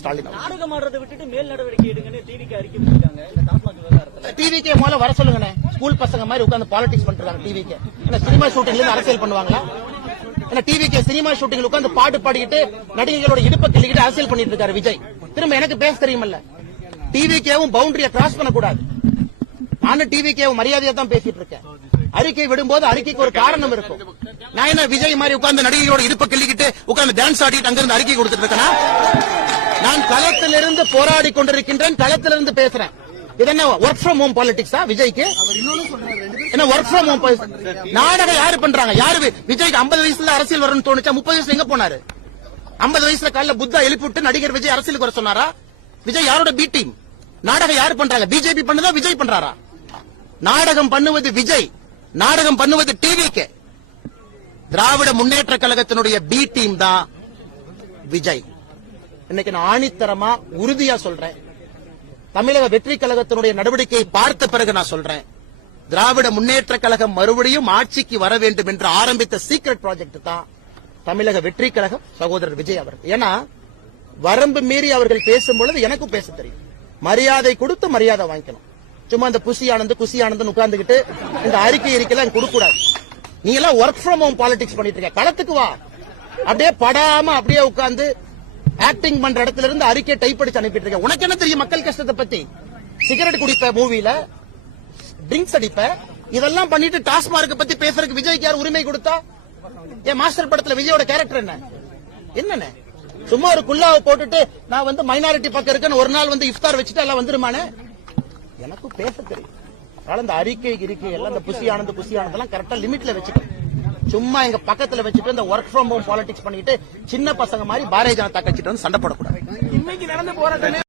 ஸ்டாலின் நாடகம் ஆடுறதை விட்டுட்டு மேல் நடவடிக்கை எடுங்கன்னு டிவிக்கு அறிக்கை விட்டுருக்காங்க. இந்த டாஸ்மாக் விவகாரத்துல டிவிக்கே முதல்ல வர சொல்லுங்க. ஸ்கூல் பசங்க மாதிரி உட்கார்ந்து பாலிடிக்ஸ் பண்றாங்க. டிவிக்கு என்ன சினிமா ஷூட்டிங்ல இருந்து அரசியல் பண்ணுவாங்களா? என்ன டிவிக்கு சினிமா ஷூட்டிங்ல உட்கார்ந்து பாட்டு பாடிக்கிட்டு நடிகைகளோட இடுப்பை கிள்ளிக்கிட்டு அரசியல் பண்ணிட்டு இருக்காரு விஜய். திரும்ப எனக்கு பேச தெரியுமல்ல. டிவிக்கேவும் பவுண்டரியை கிராஸ் பண்ணக்கூடாது. நானும் டிவிக்கேவும் மரியாதையா தான் பேசிட்டு இருக்கேன். அறிக்கை விடும்போது அறிக்கைக்கு ஒரு காரணம் இருக்கும். நான் என்ன விஜய் மாதிரி உட்கார்ந்து நடிகையோட இடுப்பை கிள்ளிக்கிட்டு உட்கார்ந்து டான்ஸ் ஆடிட்டு அங்கிருந்து அறிக்கை கொடுத்துட்டு இருக்கேன். நான் களத்திலிருந்து போராடி கொண்டிருக்கின்றேன். களத்திலிருந்து பேசுறேன். இது என்ன ஒர்க் ஃப்ரம் ஹோம் பாலிடிக்ஸா விஜய்க்கு? என்ன ஒர்க் ஃப்ரம் ஹோம்? நாடகம் யாரு பண்றாங்க? யாரு விஜய்க்கு 50 வயசுல அரசியல் வரணும்னு தோணுச்சா? 30 வயசுல எங்க போனாரு? 50 வயசுல காலைல புத்தா எழுப்பிவிட்டு நடிகர் விஜய் அரசியலுக்கு வர சொன்னாரா? விஜய் யாரோட பி டீம்? நாடகம் யாரு பண்றாங்க? பிஜேபி பண்ணுதா விஜய் பண்றாரா? நாடகம் பண்ணுவது விஜய், நாடகம் பண்ணுவது டிவிக்கு. திராவிட முன்னேற்ற கழகத்தினுடைய பி டீம் தான் விஜய். இன்னைக்கு நான் ஆணித்தரமா உறுதியா சொல்றேன். தமிழக வெற்றி கழகத்தினுடைய நடவடிக்கையை பார்த்த பிறகு நான் சொல்றேன், திராவிட முன்னேற்ற கழகம் மறுபடியும் ஆட்சிக்கு வர வேண்டும் என்று ஆரம்பித்த சீக்ரெட் ப்ராஜெக்ட் தான் தமிழக வெற்றி கழகம், சகோதரர் விஜய் அவர்கள். ஏன்னா வரம்பு மீறி அவர்கள் பேசும்பொழுது எனக்கும் பேச தெரியும். மரியாதை கொடுத்து மரியாதை வாங்கிக்கணும். சும்மா இந்த குசி ஆனந்த் உட்கார்ந்துகிட்டு இந்த அறிக்கை கொடுக்க கூடாது. நீ எல்லாம் ஒர்க் ஃப்ரம் ஹோம் பாலிடிக்ஸ் பண்ணிட்டு இருக்க. களத்துக்கு வா. அப்படியே படாம அப்படியே உட்கார்ந்து ஆக்டிங் பண்ற இடத்துல இருந்து அறிக்கை டைப் அடிச்சு அனுப்பிட்டு இருக்க. உனக்கு என்ன தெரியும் மக்கள் கஷ்டத்தை பத்தி? சிகரெட் குடிப்ப, மூவில ட்ரிங்க்ஸ் அடிப்ப, இதெல்லாம் பண்ணிட்டு டாஸ்மார்க் பத்தி பேசுறதுக்கு விஜய்க்கு யார் உரிமை கொடுத்தா? என் மாஸ்டர் படத்துல விஜயோட கேரக்டர் என்ன? சும்மா ஒரு குல்லாவை போட்டுட்டு நான் வந்து மைனாரிட்டி பக்கம் இருக்கேன்னு ஒரு நாள் வந்து இஃப்தார் வச்சுட்டு எல்லாம் வந்துருமானே? எனக்கு பேச தெரியும். அதனால இந்த அறிக்கை எல்லாம் இந்த புசி ஆனந்தெல்லாம் கரெக்டா லிமிட்ல வச்சுக்கணும். சும்மா எங்க பக்கத்துல வச்சுட்டு இந்த ஒர்க் ஃப்ரம் ஹோம் பாலிடிக்ஸ் பண்ணிட்டு சின்ன பசங்க மாதிரி பாரதிய ஜனதா கட்சிட்டு வந்து சண்டை போடக்கூடாது. இன்னைக்கு நடந்த போராட்டம்